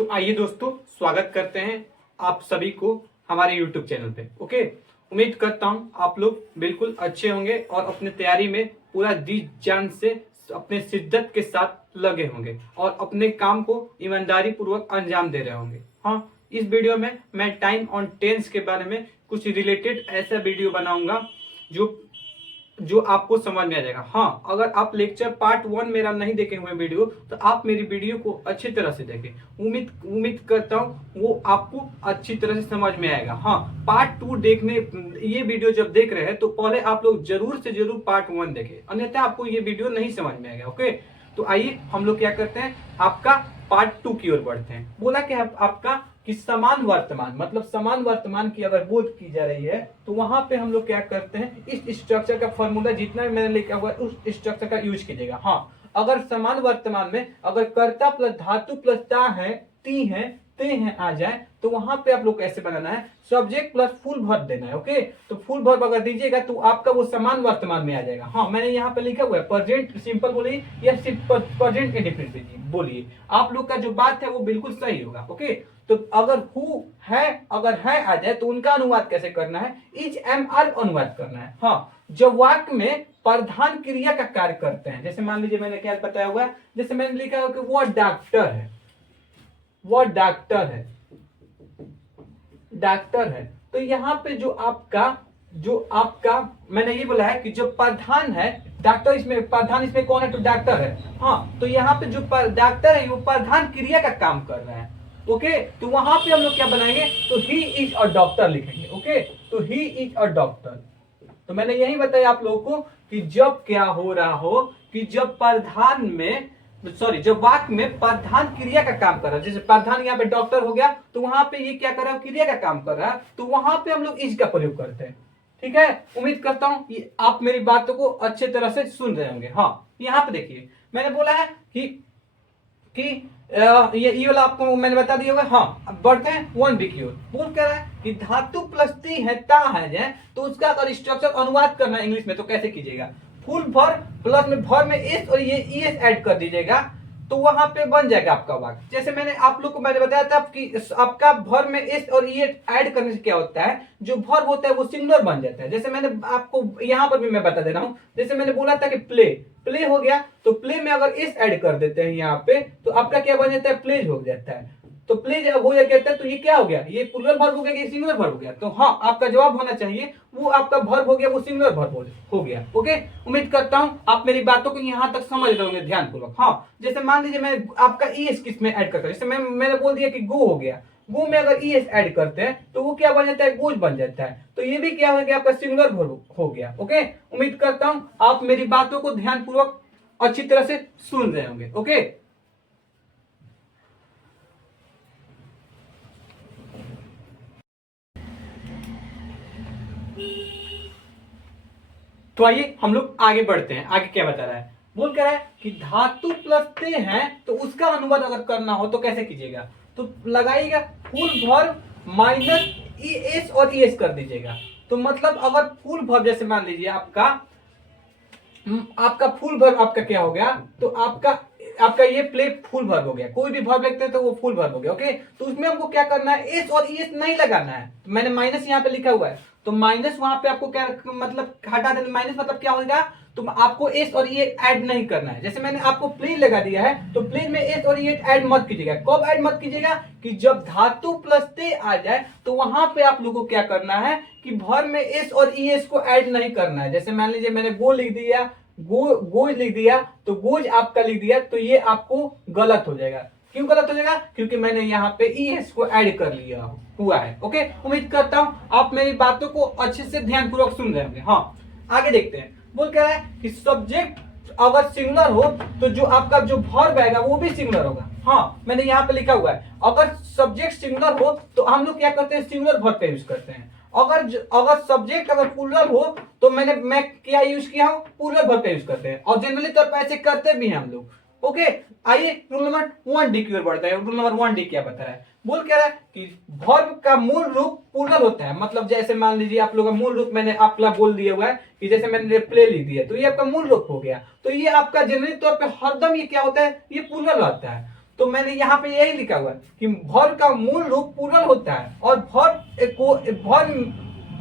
तो आइए दोस्तों, स्वागत करते हैं आप सभी को हमारे YouTube चैनल पे। ओके, उम्मीद करता हूँ आप लोग बिल्कुल अच्छे होंगे और अपने तैयारी में पूरा जी जान से अपने शिद्दत के साथ लगे होंगे और अपने काम को ईमानदारी पूर्वक अंजाम दे रहे होंगे। हाँ, इस वीडियो में मैं टाइम ऑन टेंस के बारे में कुछ रिलेटेड ऐसा वीडियो बनाऊंगा जो जो आपको समझ में आ जाएगा। हाँ, अगर आप लेक्चर पार्ट 1 मेरा नहीं देखे हुए वीडियो तो आप मेरी वीडियो को अच्छी तरह से देखें। उम्मीद करता हूँ वो आपको अच्छी तरह से समझ में आएगा। हाँ, पार्ट 2 देखने, ये वीडियो जब देख रहे हैं तो पहले आप लोग जरूर से जरूर पार्ट 1 देखें, अन्यथा आपको ये वीडियो नहीं समझ में आएगा। ओके, तो आइए हम लोग क्या करते हैं, आपका पार्ट 2 की ओर बढ़ते हैं। बोला कि आपका कि समान वर्तमान, मतलब समान वर्तमान की अगर बोध की जा रही है तो वहां पे हम लोग क्या करते हैं, इस स्ट्रक्चर का फॉर्मूला जितना भी मैंने लिखा हुआ है उस स्ट्रक्चर का यूज कीजिएगा। हाँ, अगर समान वर्तमान में अगर कर्ता प्लस धातु प्लस ता है, ती है, ते हैं आ जाए तो वहां पे आप लोग कैसे बनाना है, सब्जेक्ट प्लस फुल वर्ब देना है। ओके, तो फुल वर्ब अगर दीजिएगा तो आपका वो समान वर्तमान में आ जाएगा। हाँ, मैंने यहाँ पे लिखा हुआ है प्रेजेंट सिंपल बोलिए या सिर्फ प्रेजेंट इंडेफिनिट बोलिए, आप लोग का जो बात है वो बिल्कुल सही होगा। ओके, तो अगर हु है, अगर है आ जाए तो उनका अनुवाद कैसे करना है, इज एम आर अनुवाद करना है। हाँ, जब वाक्य में प्रधान क्रिया का कार्य करते हैं, जैसे मान लीजिए मैंने क्या बताया हुआ है, जैसे मैंने लिखा हुआ कि वो डॉक्टर है, वो डॉक्टर है, डॉक्टर है, तो यहाँ पे जो आपका मैंने ये बोला है कि जो प्रधान है डॉक्टर, इसमें प्रधान इसमें कौन है, तो डॉक्टर है। हाँ, तो यहाँ पे जो डॉक्टर है वो प्रधान क्रिया का काम कर रहा है। ओके, तो वहां पे हम लोग क्या बनाएंगे, तो ही इज अ डॉक्टर लिखेंगे। ओके, तो ही इज अ डॉक्टर। तो मैंने यही बताया आप लोगों को कि जब क्या हो रहा हो कि जब प्रधान में जब वाक्य में प्रधान क्रिया का काम कर रहा है, जैसे प्रधान यहाँ पे डॉक्टर हो गया तो वहां पे ये क्या कर रहा है, क्रिया का काम कर रहा है, तो वहां पे हम लोग इज का प्रयोग करते हैं। ठीक है, उम्मीद करता हूं कि आप मेरी बातों को अच्छे तरह से सुन रहे होंगे। हाँ, यहाँ पे देखिए मैंने बोला है कि ये वाला आपको मैंने बता दिया होगा। हाँ, अब बढ़ते हैं 1 की ओर। बोल कर रहा है कि धातु प्लस ती है, ता है जाए तो उसका अगर स्ट्रक्चर अनुवाद करना है इंग्लिश में तो कैसे कीजिएगा, फुल भर प्लस में भर में एस और ये ईएस ऐड कर दीजिएगा तो वहां पे बन जाएगा आपका वाक्य। जैसे मैंने आप लोग को मैंने बताया था कि आपका भर में एस और ई ऐड करने से क्या होता है, जो भर होता है वो सिंगुलर बन जाता है। जैसे मैंने आपको यहाँ पर भी मैं बता दे रहा हूँ, जैसे मैंने बोला था कि प्ले, प्ले हो गया तो प्ले में अगर एस ऐड कर देते हैं यहाँ पे तो आपका क्या बन जाता है, प्लेज हो जाता है। तो प्लेज हो गया कहते हैं, तो ये क्या हो गया, ये प्लूरल वर्ब हो गया कि सिंगुलर वर्ब हो गया, तो हाँ आपका जवाब होना चाहिए वो आपका वर्ब हो गया, वो सिंगुलर वर्ब हो गया। ओके, उम्मीद करता हूं आप मेरी बातों को यहां तक समझ रहे होंगे ध्यानपूर्वक। हाँ, जैसे मान लीजिए मैं आपका ईएस किस में ऐड करता हूं, जैसे मैंने बोल दिया कि गो हो गया, गो में अगर ईएस ऐड करते हैं तो वो क्या बन जाता है, गोज बन जाता है, तो ये भी क्या हो गया, आपका सिंगुलर वर्ब हो गया। ओके, उम्मीद करता हूं आप मेरी बातों को ध्यानपूर्वक अच्छी तरह से सुन रहे होंगे। ओके, तो आइए हम लोग आगे बढ़ते हैं। आगे क्या बता रहा है, बोल कर रहा है कि धातु प्लस ते हैं तो उसका अनुवाद अगर करना हो तो कैसे कीजिएगा, तो लगाइएगा full verb minus E S और ई एस कर दीजिएगा। तो मतलब अगर फुल वर्ब जैसे मान लीजिए आपका फुल वर्ब आपका क्या हो गया, तो आपका ये प्ले फुल वर्ब हो गया, कोई भी वर्ब लिखते हैं तो वो फुल वर्ब हो गया। ओके, तो उसमें हमको क्या करना है, एस और एस नहीं लगाना है, तो मैंने माइनस यहाँ पे लिखा हुआ है, तो माइनस वहां पे आपको क्या मतलब हटा देना, माइनस मतलब क्या होगा, तो आपको एस और ये ऐड नहीं करना है। जैसे मैंने आपको प्लेन लगा दिया है तो प्लेन में एस और ये ऐड मत कीजिएगा। कब ऐड मत कीजिएगा, कि जब धातु प्लस ते आ जाए तो वहां पे आप लोगों को क्या करना है कि भर में एस और ई एस को ऐड नहीं करना है। जैसे मान लीजिए मैंने गो लिख दिया, गोज लिख दिया, तो गोज आपका लिख दिया तो ये आपको गलत हो जाएगा। क्यों गलत हो जाएगा, क्योंकि मैंने यहाँ पे ई एस को ऐड कर लिया हुआ है। ओके, उम्मीद करता हूं आप मेरी बातों को अच्छे से ध्यानपूर्वक सुन रहे होंगे। हाँ, आगे देखते हैं। बोल कह रहा है कि सब्जेक्ट अगर सिंगुलर हो तो जो आपका जो वर्ब आएगा वो भी सिंगुलर होगा। हाँ, मैंने यहाँ पे लिखा हुआ है अगर सब्जेक्ट सिंगुलर हो तो हम लोग क्या करते हैं, सिंगुलर वर्ब का यूज करते हैं। अगर सब्जेक्ट अगर प्लूरल हो तो मैं क्या यूज किया हूं, प्लूरल वर्ब का यूज करते हैं, और जनरली तौर पर ऐसे करते भी हैं हम लोग। ओके, आइए रूल नंबर 1D की ओर बढ़ते हैं। रूल नंबर 1D क्या बता रहा है, बोल कह रहा है कि वर्ब का मूल रूप प्लूरल होता है। मतलब जैसे मान लीजिए आप लोग का मूल रूप मैंने आपका बोल दिया हुआ है कि जैसे मैंने प्ले लिख दिया तो ये आपका मूल रूप हो गया, तो ये आपका जनरली तौर पे हरदम ये क्या होता है, ये प्लूरल रहता है। तो मैंने यहाँ पे यही लिखा हुआ है कि भर का मूल रूप प्लूरल होता है और भर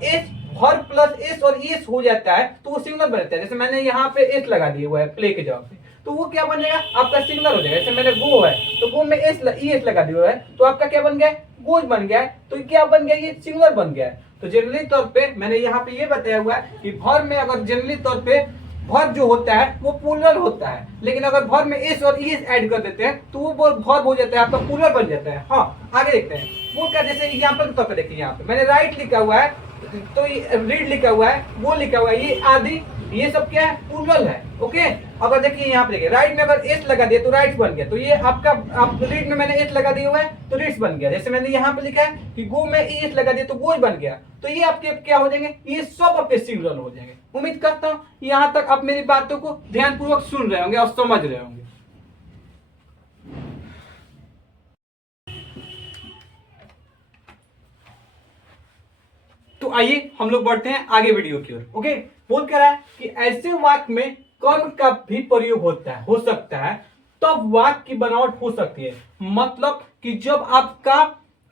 एस भर प्लस एस और एस हो जाता है तो वो सिंगुलर बनता है। जैसे मैंने यहाँ पे एस लगा दिया हुआ है प्ले के जवाब पे, तो वो क्या बन जाएगा आपका सिंगुलर हो जाएगा। जैसे मैंने गो है तो गो में एस लगा दिया हुआ है तो आपका क्या बन गया गोज बन गया है, तो क्या बन गया ये सिंगुलर बन गया है। तो जनरली तौर पे मैंने यहाँ पे ये बताया हुआ है कि भर में अगर जनरली तौर पे भर जो होता है वो प्लूरल होता है, लेकिन अगर भर में एस और ईएस ऐड कर देते हैं तो वो भर हो जाता है आपका प्लूरल बन जाता है। हाँ आगे देखते हैं वो क्या, जैसे एग्जांपल के तौर पे देखिए यहाँ पे मैंने राइट लिखा हुआ है तो रीड लिखा हुआ है, वो लिखा हुआ है, ये आदि, ये सब क्या है प्लूरल है। ओके अगर देखिए यहाँ पे देखिए राइट में अगर एस लगा दिया तो राइट्स बन गया, तो ये आपका आप रीड में मैंने एस लगा दिया हुआ है तो रीड्स बन गया। जैसे मैंने यहाँ पे लिखा है कि गो में एस लगा दिया तो गोज बन गया, तो ये आपके क्या हो जाएंगे, ये सब आपके सिंगुलर हो जाएंगे। उम्मीद करता हूँ यहाँ तक आप मेरी बातों को ध्यानपूर्वक सुन रहे होंगे और समझ रहे होंगे। तो आइए हम लोग बढ़ते हैं आगे वीडियो की ओर। ओके बोल कह रहा है कि ऐसे वाक्य में कर्म का भी प्रयोग होता है, हो सकता है, तब वाक्य की बनावट हो सकती है। मतलब कि जब आपका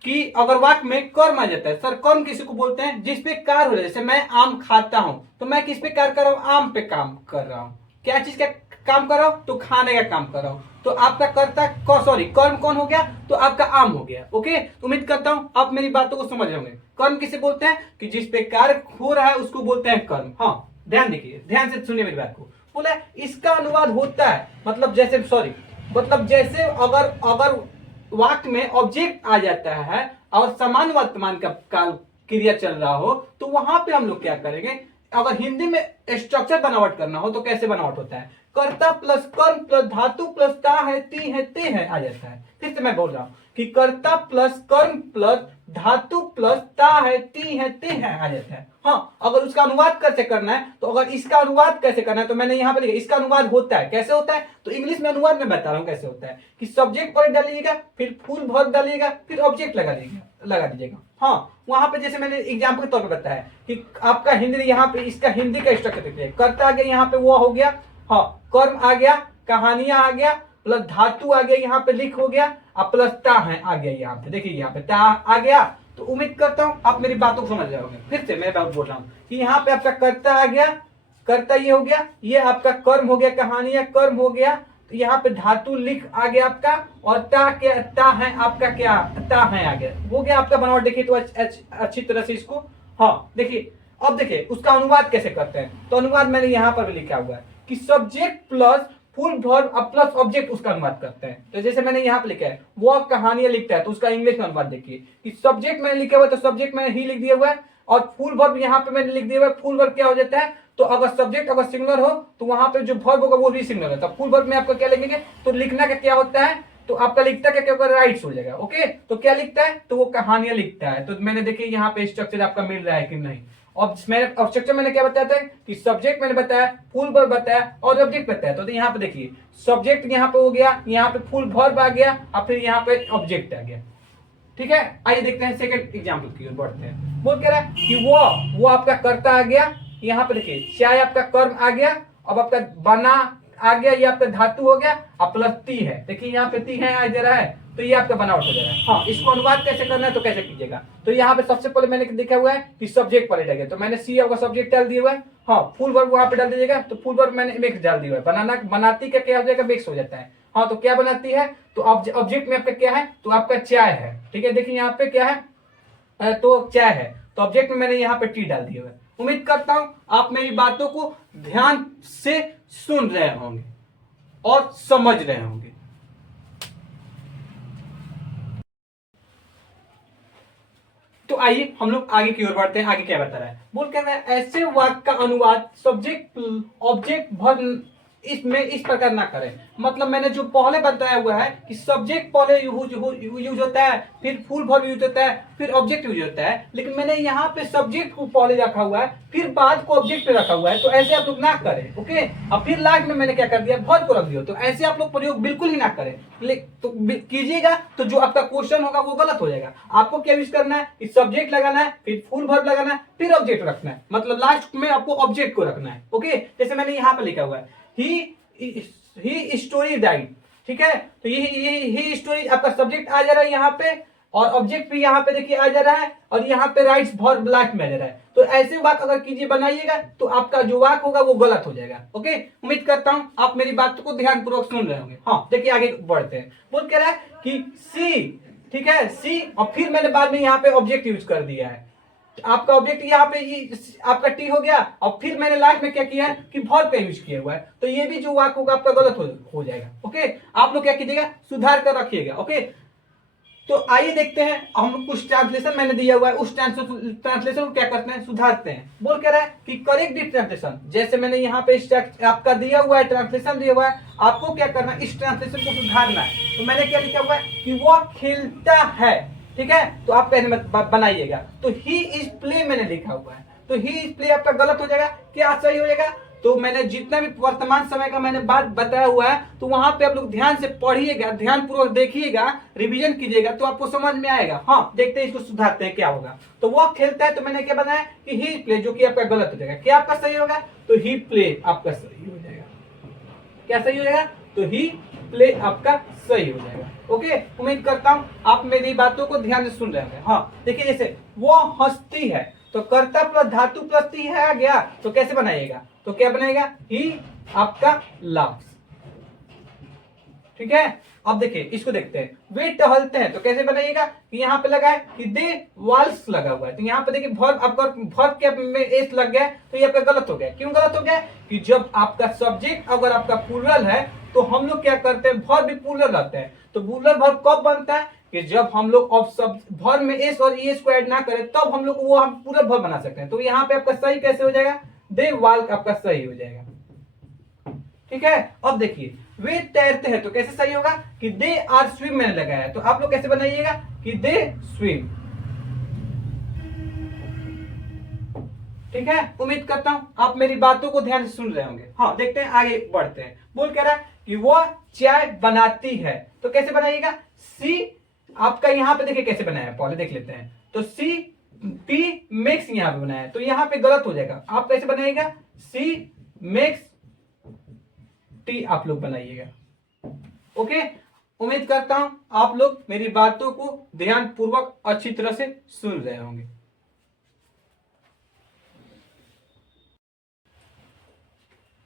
कि अगर वाक्य में कर्म आ जाता है, सर कर्म किसी को बोलते हैं जिसपे कार्य हो रहा है। जैसे मैं आम खाता हूं तो मैं किस पे कार्य कर रहा हूं, आम पे काम कर रहा हूं। क्या चीज का काम कर रहा हूं, तो खाने का काम कर रहा हूं, तो आपका कर्म कौन हो गया, तो आपका आम हो गया। ओके उम्मीद करता हूं आप मेरी बातों को समझ रहे होंगे। कर्म किसे बोलते हैं कि जिस पे कार्य हो रहा है उसको बोलते हैं कर्म। हाँ ध्यान देखिए, ध्यान से सुनिए मेरी बात को। बोला इसका अनुवाद होता है, मतलब जैसे अगर वाक्य में ऑब्जेक्ट आ जाता है और समान वर्तमान का काल क्रिया चल रहा हो तो वहां पे हम लोग क्या करेंगे, अगर हिंदी में स्ट्रक्चर बनावट करना हो तो कैसे बनावट होता है, कर्ता प्लस कर्म प्लस धातु प्लस ता है ती है ते है आ जाता है। फिर से मैं बोल रहा हूं कि कर्ता प्लस कर्म प्लस धातु प्लस ता है ती है ते है आ जाता है। हाँ अगर उसका अनुवाद कैसे करना है, तो अगर इसका अनुवाद कैसे करना है तो मैंने यहाँ पे लिखा इसका अनुवाद होता है। कैसे होता है, तो इंग्लिश में अनुवाद में बता रहा हूँ कैसे होता है कि सब्जेक्ट पर डालिएगा, फिर फुल वर्ब डालिएगा, फिर ऑब्जेक्ट लगा दीजिएगा। हाँ वहां पे जैसे मैंने एग्जाम्पल के तौर पर बताया कि आपका हिंदी यहाँ पे इसका हिंदी का स्ट्रक्चर देखिए, कर्ता आ गया यहाँ पे वो हो गया, हाँ कर्म आ गया, कहानियां आ गया, प्लस धातु आ गया यहाँ पे लिख हो गया, और प्लस ता है आ गया यहाँ पे, देखिए यहाँ पे ता आ गया। तो उम्मीद करता हूँ आप मेरी बातों को समझ जाओगे। फिर से मैं बात बोल रहा हूँ कि यहाँ पे आपका कर्ता आ गया, कर्ता ये हो गया, ये आपका कर्म हो गया, कहानियां कर्म हो गया, तो यहाँ पे धातु लिख आ गया आपका, और ता है आपका क्या, ता है आ गया, हो गया आपका बनावट। देखिए तो अच्छी तरह से इसको, हाँ देखिए अब देखिए उसका अनुवाद कैसे करते हैं। तो अनुवाद मैंने यहाँ पर भी लिखा हुआ है कि subject plus full verb plus object उसका अनुवाद करते हैं। तो जैसे मैंने यहाँ पे लिखा है वो कहानियां लिखता है तो उसका इंग्लिश में अनुवाद देखिए कि सब्जेक्ट मैंने लिखा हुआ है तो सब्जेक्ट मैंने ही लिख दिया हुआ है, और फुल वर्ब यहाँ पे मैंने लिख दिया हुआ है। फुल वर्ब क्या हो जाता है, तो अगर सब्जेक्ट अगर सिंगुलर हो तो वहां पे जो वर्ब होगा वो भी सिंगुलर है। तो फुल वर्ब में आपका क्या लिखेंगे, तो लिखना का क्या होता है, तो आपका लिखता क्या होगा, राइट्स हो जाएगा। ओके तो क्या लिखता है, तो वो कहानियां लिखता है। तो मैंने देखिए यहाँ पे स्ट्रक्चर आपका मिल रहा है कि नहीं। अब स्ट्रक्चर मैंने क्या बताया था कि सब्जेक्ट मैंने बताया, फुल वर्ब बताया और ऑब्जेक्ट बताया। तो यहाँ पे देखिए सब्जेक्ट यहाँ पे हो गया, यहाँ पे फुल वर्ब आ गया और फिर यहाँ पे ऑब्जेक्ट आ गया। ठीक है आइए देखते हैं सेकंड एग्जांपल की ओर बढ़ते हैं। बोल कह रहा है कि वो आपका कर्ता आ गया, यहाँ पे देखिए चाय आपका कर्म आ गया, अब आपका बना आ गया, ये आपका धातु हो गया, अब प्लस ती है, देखिए यहाँ पे ती है आ दे रहा है, तो ये आपका बनावट हो जाएगा। हाँ इसको अनुवाद कैसे करना है तो कैसे कीजिएगा, तो यहाँ पे सबसे पहले मैंने देखा हुआ है कि सब्जेक्ट पलट गया, तो मैंने सी आपका सब्जेक्ट डाल दिया हुआ है। हाँ फुल वर्ब वहां पे डाल दीजिएगा, तो फुल वर्ब मैंने मिक्स डाल दिया है। बनाना बनाती का क्या हो जाएगा, मिक्स हो जाता है। हाँ तो क्या बनाती है, तो ऑब्जेक्ट में आपका क्या है, तो आपका चाय है। ठीक है देखिए यहाँ पे क्या है, तो चाय है, तो ऑब्जेक्ट में मैंने यहाँ पे टी डाल दिया हुआ है। उम्मीद करता हूं आप मेरी बातों को ध्यान से सुन रहे होंगे और समझ रहे होंगे। तो आइए हम लोग आगे की ओर बढ़ते हैं। आगे क्या बता रहा है, बोल कह रहा है ऐसे वाक्य का अनुवाद सब्जेक्ट ऑब्जेक्ट वर्ब इसमें इस प्रकार ना करें। मतलब मैंने जो पहले बताया हुआ है कि सब्जेक्ट पहले यूज होता है, फिर फुल वर्ब यूज होता है, फिर ऑब्जेक्ट यूज होता है, लेकिन मैंने यहाँ पे सब्जेक्ट को पहले रखा हुआ है, फिर बाद को ऑब्जेक्ट पे रखा हुआ है। तो ऐसे आप लोग ना करें। ओके अब फिर लास्ट में मैंने क्या कर दिया, वर्ब को रख दिया। तो ऐसे आप लोग प्रयोग बिल्कुल ही ना करें, तो कीजिएगा तो जो आपका क्वेश्चन होगा वो गलत हो जाएगा। आपको क्या यूज करना है, इस सब्जेक्ट लगाना है, फिर फुल वर्ब लगाना है, फिर ऑब्जेक्ट रखना है, मतलब लास्ट में आपको ऑब्जेक्ट को रखना है। ओके जैसे मैंने यहाँ पे लिखा हुआ है ही स्टोरी डाइड, ठीक है, तो ये स्टोरी आपका सब्जेक्ट आ जा रहा है यहाँ पे, और ऑब्जेक्ट भी यहाँ पे देखिए आ जा रहा है, और यहाँ पे राइट्स बहुत ब्लैक में आ जा रहा है। तो ऐसे वाक अगर कीजिए बनाइएगा तो आपका जो वाक होगा वो गलत हो जाएगा। ओके, उम्मीद करता हूं आप मेरी बात को ध्यान पूर्वक सुन रहे होंगे। हाँ देखिए आगे बढ़ते हैं। बोल कह रहा है कि सी, ठीक है, सी, और फिर मैंने बाद में यहाँ पे ऑब्जेक्ट यूज कर दिया है। आपका ऑब्जेक्ट यहाँ पे आपका टी हो गया, और फिर मैंने लास्ट में क्या किया है कि वर्ब का यूज किया हुआ है, तो ये भी जो वाक होगा आपका गलत हो जाएगा। ओके, आप लोग क्या कीजिएगा, सुधार कर रखिएगा। ओके, तो आइए देखते हैं, हम कुछ ट्रांसलेशन मैंने दिया हुआ है, उस ट्रांसलेशन को क्या करते हैं, सुधारते हैं। बोल कह रहा है कि करेक्ट दी ट्रांसलेशन, जैसे मैंने यहाँ पे आपका दिया हुआ है, ट्रांसलेशन दिया हुआ है, आपको क्या करना है, इस ट्रांसलेशन को सुधारना है। तो मैंने क्या लिखा हुआ है कि वो खेलता है, ठीक है, तो आप कहने मत बनाइएगा। तो ही इज प्ले मैंने लिखा हुआ है, तो ही इज प्ले आपका गलत हो जाएगा, क्या सही हो जाएगा। तो मैंने जितना भी वर्तमान समय का मैंने बात बताया हुआ है, तो वहां पे आप लोग ध्यान से पढ़िएगा, ध्यान पूर्वक देखिएगा, रिवीजन कीजिएगा, तो आपको समझ में आएगा। हाँ देखते हैं इसको सुधारते हैं क्या होगा। तो वो खेलता है, तो मैंने क्या बनाया कि ही प्ले, जो कि आपका गलत हो जाएगा। क्या आपका सही होगा, तो ही प्ले आपका सही हो जाएगा। क्या सही हो जाएगा, तो ही प्ले आपका सही हो जाएगा। ओके, उम्मीद करता हूं आप मेरी बातों को ध्यान से सुन रहे हैं। हाँ देखिए, जैसे वो हंसती है, तो कर्ता प्लस धातु प्लस ती है आ गया, तो कैसे बनाइएगा, तो क्या बनेगा, ही आपका लाफ्स। ठीक है, अब देखिए इसको देखते हैं, वे टहलते हैं, तो कैसे बनाइएगा कि यहाँ पे लगा है कि दे वॉल्स लगा हुआ है, तो यहाँ पे देखिए वर्ब आपका वर्ब के में एस लग गया, तो ये आपका गलत हो गया। क्यों गलत हो गया, कि जब आपका सब्जेक्ट अगर आपका प्लूरल है, तो हम लोग क्या करते हैं, वर्ब भी प्लूरल रहते हैं। तो प्लूरल वर्ब कब बनता है, कि जब हम लोग अब सब वर्ब में एस और ईएस को ऐड ना करें, तब हम लोग वो हम पूरा वर्ब बना सकते हैं। तो यहाँ पे आपका सही कैसे हो जाएगा, दे वॉल्क आपका सही हो जाएगा। ठीक है, अब देखिए वे तैरते हैं, तो कैसे सही होगा कि दे आर स्विम मैंने लगाया है, तो आप लोग कैसे बनाइएगा कि दे स्विम। ठीक है, उम्मीद करता हूं आप मेरी बातों को ध्यान से सुन रहे होंगे। हाँ देखते हैं, आगे बढ़ते हैं। बोल कह रहा है कि वो चाय बनाती है, तो कैसे बनाइएगा, सी आपका यहाँ पे देखिए कैसे बनाया है, पहले देख लेते हैं। तो सी पी मेक्स यहाँ पे बनाया है, तो यहाँ पे गलत हो जाएगा। आप कैसे बनाइएगा, सी मेक्स टी आप लोग बनाइएगा। ओके, उम्मीद करता हूं आप लोग मेरी बातों को ध्यान पूर्वक अच्छी तरह से सुन रहे होंगे।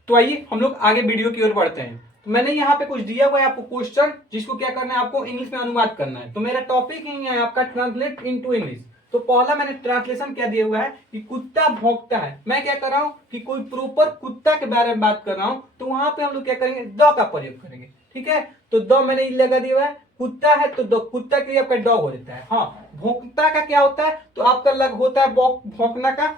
तो आइए हम लोग आगे वीडियो की ओर बढ़ते हैं। तो मैंने यहाँ पे कुछ दिया हुआ है आपको क्वेश्चन, जिसको क्या करना है, आपको इंग्लिश में अनुवाद करना है। तो मेरा टॉपिक ही है आपका ट्रांसलेट इनटू इंग्लिश। तो पहला मैंने ट्रांसलेशन क्या दिया हुआ है कि कुत्ता भौंकता है। मैं क्या कर रहा हूं कि कोई प्रॉपर कुत्ता के बारे में बात कर रहा हूं, तो वहां पे हम लोग क्या करेंगे, द का प्रयोग करेंगे। ठीक है, तो द मैंने लगा दिया हुआ है, कुत्ता है तो द, कुत्ता के लिए आपका डॉग हो जाता है। हाँ, भौंकता का क्या होता है, तो आपका लग होता है भौंकना का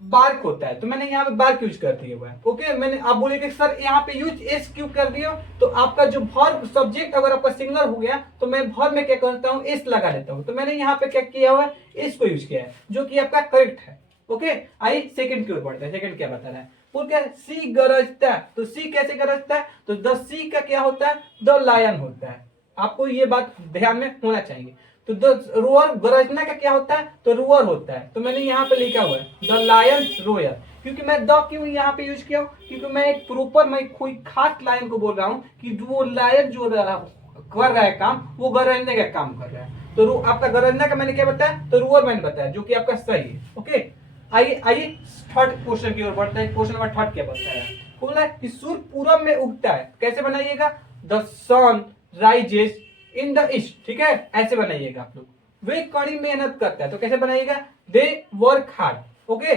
बार्क होता है, तो मैंने यहाँ पे बार्क यूज कर दिया हुआ है। ओके, मैंने आप बोलेंगे सर यहाँ पे यूज एस क्यों कर दिया, तो आपका जो वर्ब सब्जेक्ट अगर आपका सिंगुलर हो गया, तो मैं वर्ब में क्या करता हूँ, एस लगा देता हूँ। तो मैंने यहाँ पे क्या किया हुआ है, एस को यूज किया है, जो कि आपका करेक्ट है। ओके, आइए सेकंड की ओर बढ़ते हैं। सेकंड क्या बता रहा है, वो क्या, सी गरजता है, तो सी कैसे गरजता है, तो द सी का क्या होता है, द लायन होता है। आपको ये बात ध्यान में होना चाहिए। तो द रोअर, गरजना का क्या होता है, तो रोअर होता है। तो मैंने यहाँ पे लिखा हुआ है द लायन रोयर, क्योंकि मैं द क्यों यहाँ पे यूज किया हूँ, क्योंकि मैं एक प्रॉपर, मैं कोई खास लाइन को बोल रहा हूँ कि वो लायन जो कर रहा है काम, वो गरजने का काम कर रहा है। तो आपका गरजना का मैंने क्या बताया, तो रोअर मैंने बताया, जो कि आपका सही है। ओके, आइए आइए थर्ड क्वेश्चन की ओर बढ़ते हैं। क्वेश्चन नंबर थर्ड क्या बताया है, बोल रहा है कि सूर्य पूरब में उगता है, कैसे बनाइएगा, the sun rises in the east. ठीक है, ऐसे बनाइएगा आप लोग। वे कड़ी मेहनत करता है, तो कैसे बनाइएगा, दे वर्क हार्ड। ओके,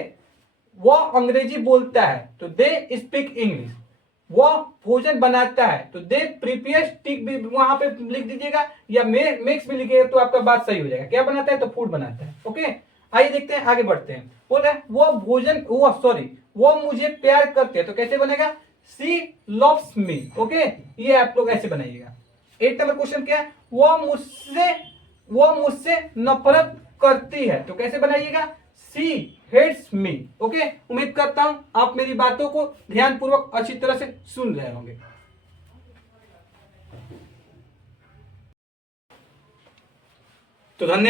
वो अंग्रेजी बोलता है, तो दे स्पीक इंग्लिश। वो भोजन बनाता है, तो दे प्रिपेयर, टिक भी वहां पे लिख दीजिएगा, या मिक्स भी लिखिएगा, तो आपका बात सही हो जाएगा। क्या बनाता है, तो फूड बनाता है। ओके, आइए देखते हैं, आगे बढ़ते हैं। बोल रहे हैं वो भोजन, वो सॉरी, वो मुझे प्यार करते हैं, तो कैसे बनेगा, सी लव्स मी। ओके, ये आप लोग ऐसे बनाइएगा। 8 नंबर क्वेश्चन क्या है, वो मुझसे नफरत करती है, तो कैसे बनाइएगा, सी हेट्स मी। ओके, उम्मीद करता हूं आप मेरी बातों को ध्यान पूर्वक अच्छी तरह से सुन रहे होंगे। तो धन्यवाद।